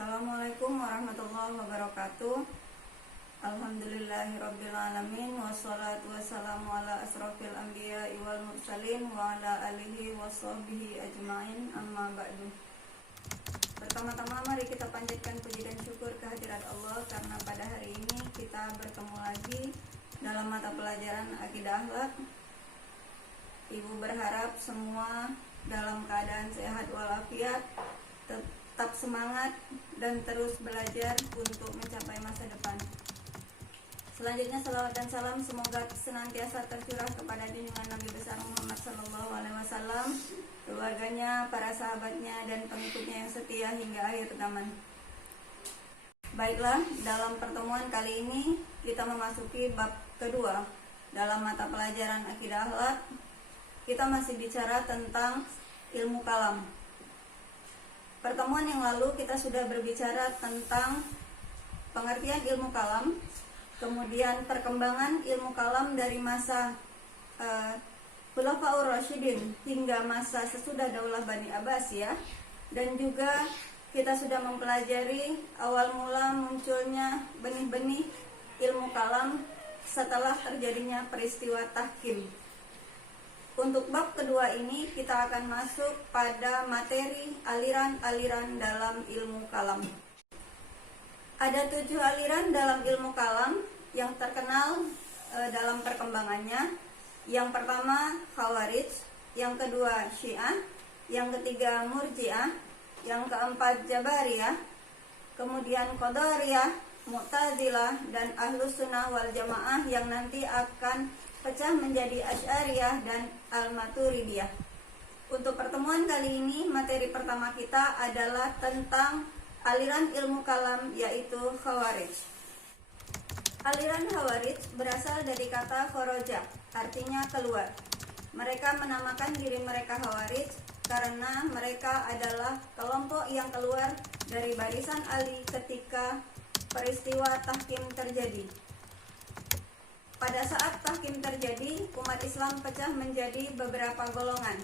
Assalamualaikum warahmatullahi wabarakatuh. Alhamdulillahirrabbilalamin. Wassalatu wassalamu ala asrafil anbiya wal mursalin wa ala alihi washabbihi ajma'in, amma ba'du. Pertama-tama mari kita panjatkan puji dan syukur kehadirat Allah karena pada hari ini kita bertemu lagi dalam mata pelajaran akidah akhlak. Ibu berharap semua dalam keadaan sehat walafiat, tetap semangat dan terus belajar untuk mencapai masa depan. Selanjutnya salawat dan salam semoga senantiasa tercurah kepada junjungan Nabi besar Muhammad SAW, keluarganya, para sahabatnya dan pengikutnya yang setia hingga akhir zaman. Baiklah, dalam pertemuan kali ini kita memasuki bab kedua dalam mata pelajaran akidah akhlak. Kita masih bicara tentang ilmu kalam. Pertemuan yang lalu kita sudah berbicara tentang pengertian ilmu kalam, kemudian perkembangan ilmu kalam dari masa Khulafaur Rasyidin hingga masa sesudah Daulah Bani Abbasiyah, dan juga kita sudah mempelajari awal mula munculnya benih-benih ilmu kalam setelah terjadinya peristiwa tahkim. Untuk bab kedua ini kita akan masuk pada materi aliran-aliran dalam ilmu kalam. Ada 7 aliran dalam ilmu kalam yang terkenal dalam perkembangannya. Yang pertama Khawarij, yang kedua Syiah, yang ketiga Murji'ah, yang keempat Jabariyah, kemudian Qadariyah, Mu'tazilah, dan Ahlus Sunnah wal Jamaah yang nanti akan pecah menjadi Asy'ariyah dan Al-Maturidiyah. Untuk pertemuan kali ini, materi pertama kita adalah tentang aliran ilmu kalam, yaitu Khawarij. Aliran Khawarij berasal dari kata kharaja, artinya keluar. Mereka menamakan diri mereka Khawarij karena mereka adalah kelompok yang keluar dari barisan Ali ketika peristiwa tahkim terjadi. Pada saat tahkim terjadi, umat Islam pecah menjadi beberapa golongan.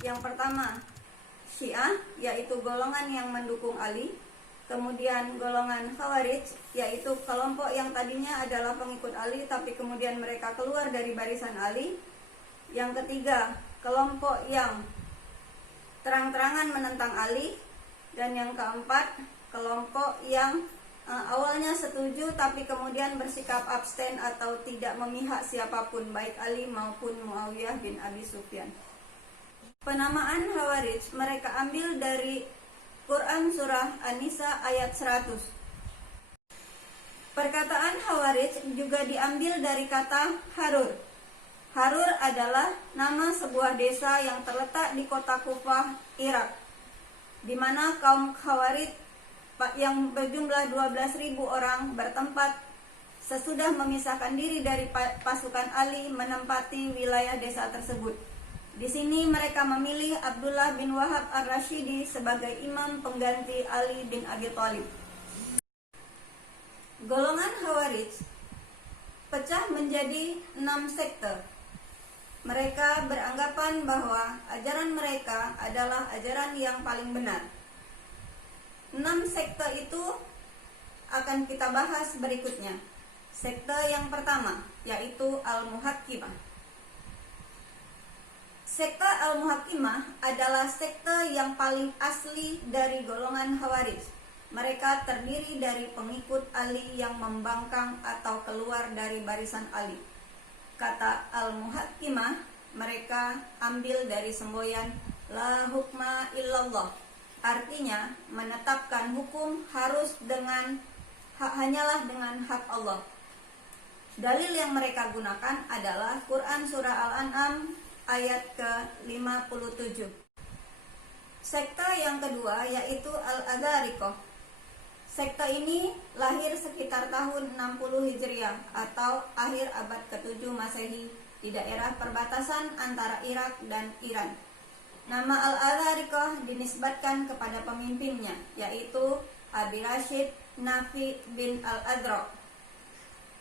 Yang pertama, Syiah, yaitu golongan yang mendukung Ali. Kemudian golongan Khawarij, yaitu kelompok yang tadinya adalah pengikut Ali tapi kemudian mereka keluar dari barisan Ali. Yang ketiga, kelompok yang terang-terangan menentang Ali. Dan yang keempat, kelompok yang awalnya setuju tapi kemudian bersikap abstain atau tidak memihak siapapun, baik Ali maupun Muawiyah bin Abi Sufyan. Penamaan Khawarij mereka ambil dari Quran surah An-Nisa ayat 100. Perkataan Khawarij juga diambil dari kata Harur. Harur adalah nama sebuah desa yang terletak di kota Kufah, Irak, di mana kaum Khawarij yang berjumlah 12.000 orang bertempat sesudah memisahkan diri dari pasukan Ali menempati wilayah desa tersebut. Di sini mereka memilih Abdullah bin Wahab ar-Rashidi sebagai imam pengganti Ali bin Abi Thalib. Golongan Khawarij pecah menjadi 6 sekte. Mereka beranggapan bahwa ajaran mereka adalah ajaran yang paling benar. 6 sekte itu akan kita bahas berikutnya. Sekte yang pertama yaitu Al-Muhakkimah. Sekte Al-Muhakkimah adalah sekte yang paling asli dari golongan Khawarij. Mereka terdiri dari pengikut Ali yang membangkang atau keluar dari barisan Ali. Kata Al-Muhakkimah mereka ambil dari semboyan La hukma illallah. Artinya menetapkan hukum harus hanyalah dengan hak Allah. Dalil yang mereka gunakan adalah Quran surah Al-An'am ayat ke-57. Sekte yang kedua yaitu Al-Adzariqah. Sekte ini lahir sekitar tahun 60 Hijriah atau akhir abad ke-7 Masehi di daerah perbatasan antara Irak dan Iran. Nama Al-Adzariqah dinisbatkan kepada pemimpinnya, yaitu Abi Rashid Nafi bin Al-Adzraq.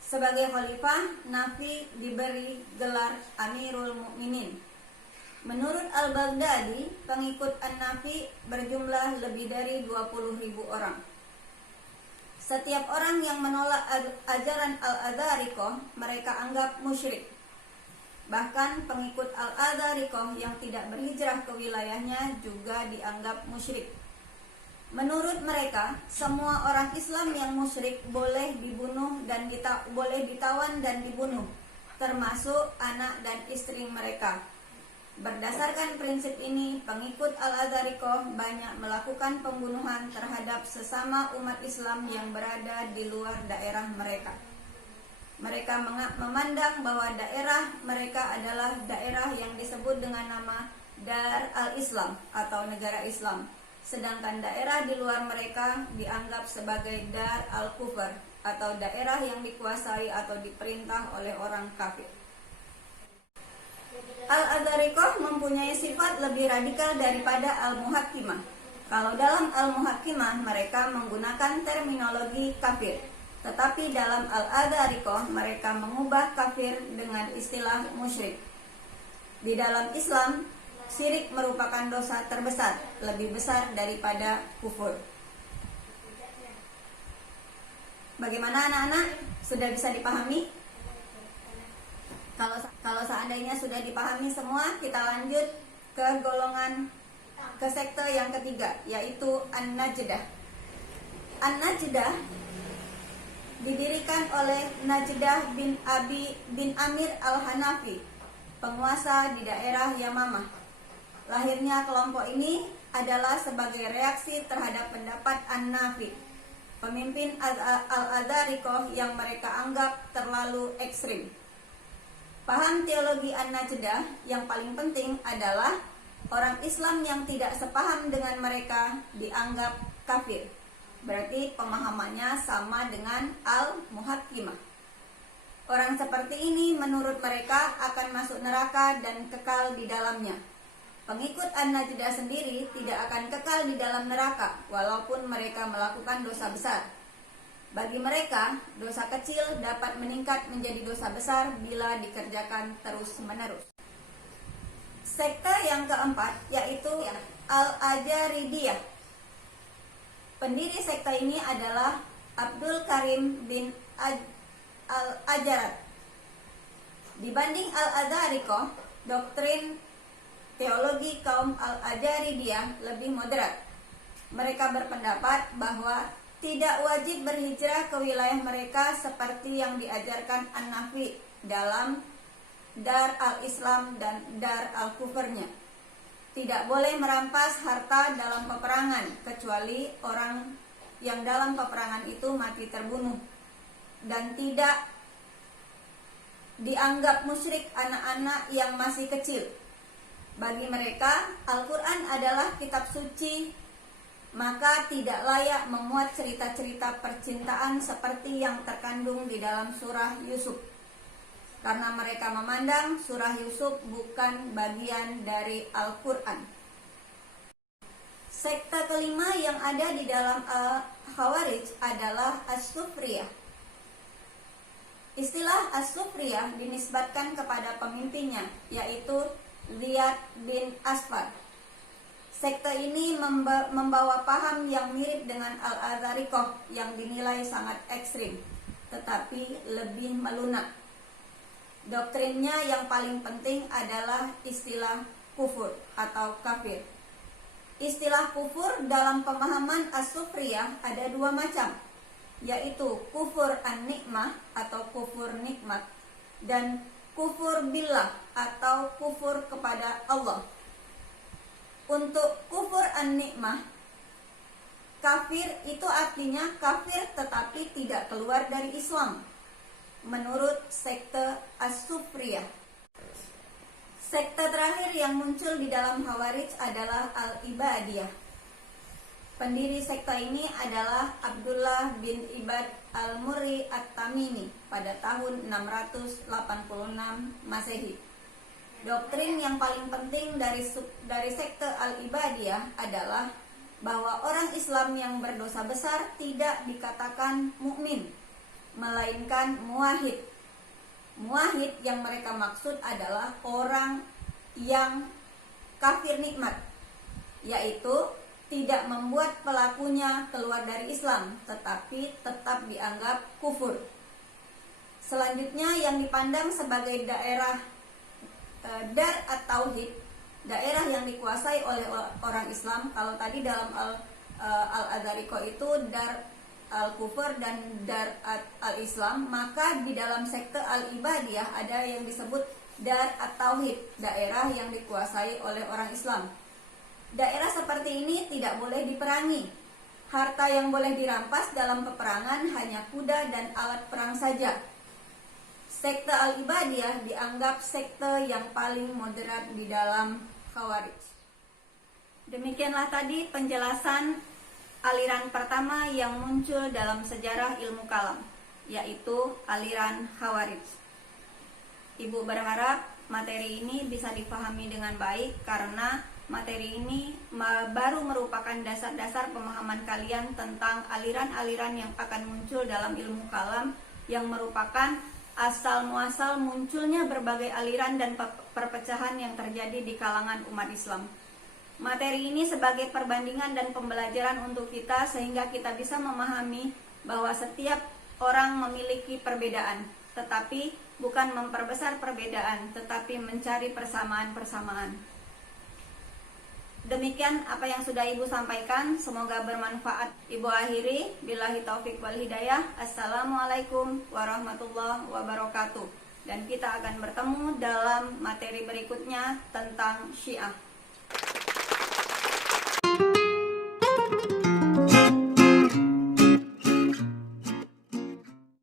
Sebagai khalifah, Nafi diberi gelar Amirul Mukminin. Menurut Al-Baghdadi, pengikut An-Nafi berjumlah lebih dari 20.000 orang. Setiap orang yang menolak ajaran Al-Adzariqah mereka anggap musyrik. Bahkan pengikut Al-Adzariqah yang tidak berhijrah ke wilayahnya juga dianggap musyrik. Menurut mereka, semua orang Islam yang musyrik boleh dibunuh dan boleh ditawan dan dibunuh, termasuk anak dan istri mereka. Berdasarkan prinsip ini, pengikut Al-Adzariqah banyak melakukan pembunuhan terhadap sesama umat Islam yang berada di luar daerah mereka. Mereka memandang bahwa daerah mereka adalah daerah yang disebut dengan nama Dar al-Islam atau negara Islam, sedangkan daerah di luar mereka dianggap sebagai Dar al-Kufr atau daerah yang dikuasai atau diperintah oleh orang kafir. Al-Adzariqah mempunyai sifat lebih radikal daripada Al-Muhakkimah. Kalau dalam Al-Muhakkimah mereka menggunakan terminologi kafir, tetapi dalam Al-Adzariqah mereka mengubah kafir dengan istilah musyrik. Di dalam Islam, syirik merupakan dosa terbesar, lebih besar daripada kufur. Bagaimana anak-anak? Sudah bisa dipahami? Kalau seandainya sudah dipahami semua, kita lanjut ke sekte yang ketiga, yaitu An-Najdah. An-Najdah didirikan oleh Najdah bin Amir al-Hanafi, penguasa di daerah Yamamah. Lahirnya kelompok ini adalah sebagai reaksi terhadap pendapat An-Nafi, pemimpin Al-Adzariqah yang mereka anggap terlalu ekstrim. Paham teologi An-Najdah yang paling penting adalah orang Islam yang tidak sepaham dengan mereka dianggap kafir. Berarti pemahamannya sama dengan Al-Muhakkimah. Orang seperti ini menurut mereka akan masuk neraka dan kekal di dalamnya. Pengikut An-Najdah sendiri tidak akan kekal di dalam neraka walaupun mereka melakukan dosa besar. Bagi mereka, dosa kecil dapat meningkat menjadi dosa besar bila dikerjakan terus-menerus. Sekte yang keempat yaitu Al-Ajaridiyah. Pendiri sekte ini adalah Abdul Karim bin Al-Ajarat. Dibanding Al-Adzariqah, doktrin teologi kaum Al-Ajaridiyah lebih moderat. Mereka berpendapat bahwa tidak wajib berhijrah ke wilayah mereka seperti yang diajarkan An-Nafi dalam Dar al-Islam dan Dar al-Kufrnya. Tidak boleh merampas harta dalam peperangan kecuali orang yang dalam peperangan itu mati terbunuh, dan tidak dianggap musyrik anak-anak yang masih kecil. Bagi mereka, Al-Quran adalah kitab suci, maka tidak layak memuat cerita-cerita percintaan seperti yang terkandung di dalam surah Yusuf, karena mereka memandang surah Yusuf bukan bagian dari Al-Quran. Sekte kelima yang ada di dalam Al-Khawarij adalah As-Sufriyah. Istilah As-Sufriyah dinisbatkan kepada pemimpinnya, yaitu Ziyad bin Asfar. Sekte ini membawa paham yang mirip dengan Al-Adzariqah yang dinilai sangat ekstrim, tetapi lebih melunak. Doktrinnya yang paling penting adalah istilah kufur atau kafir. Istilah kufur dalam pemahaman As-Sufriyah ada dua macam, yaitu kufur an-nikmah atau kufur nikmat, dan kufur billah atau kufur kepada Allah. Untuk kufur an-nikmah, kafir itu artinya kafir tetapi tidak keluar dari Islam, menurut sekte As-Sufriyah. Sekte terakhir yang muncul di dalam Khawarij adalah Al-Ibadiyah. Pendiri sekte ini adalah Abdullah bin Ibad al-Murri at-Tamimi pada tahun 686 Masehi. Doktrin yang paling penting dari sekte Al-Ibadiyah adalah bahwa orang Islam yang berdosa besar tidak dikatakan mukmin, melainkan muwahhid. Muwahhid yang mereka maksud adalah orang yang kafir nikmat, yaitu tidak membuat pelakunya keluar dari Islam, tetapi tetap dianggap kufur. Selanjutnya yang dipandang sebagai daerah Dar at-Tauhid, daerah yang dikuasai oleh orang Islam. Kalau tadi dalam Al-Adzariqah itu Dar al-Kufur dan Dar al-Islam, maka di dalam sekte Al-Ibadiyah ada yang disebut Dar at-Tauhid, daerah yang dikuasai oleh orang Islam. Daerah seperti ini tidak boleh diperangi. Harta yang boleh dirampas dalam peperangan hanya kuda dan alat perang saja. Sekte Al-Ibadiyah dianggap sekte yang paling moderat di dalam Khawarij. Demikianlah tadi penjelasan aliran pertama yang muncul dalam sejarah ilmu kalam, yaitu aliran Khawarij. Ibu berharap materi ini bisa dipahami dengan baik, karena materi ini baru merupakan dasar-dasar pemahaman kalian tentang aliran-aliran yang akan muncul dalam ilmu kalam, yang merupakan asal muasal munculnya berbagai aliran dan perpecahan yang terjadi di kalangan umat Islam. Materi ini sebagai perbandingan dan pembelajaran untuk kita, sehingga kita bisa memahami bahwa setiap orang memiliki perbedaan, tetapi bukan memperbesar perbedaan, tetapi mencari persamaan-persamaan. Demikian apa yang sudah Ibu sampaikan, semoga bermanfaat. Ibu akhiri, billahi taufik wal hidayah. Assalamualaikum warahmatullahi wabarakatuh. Dan kita akan bertemu dalam materi berikutnya tentang Syiah.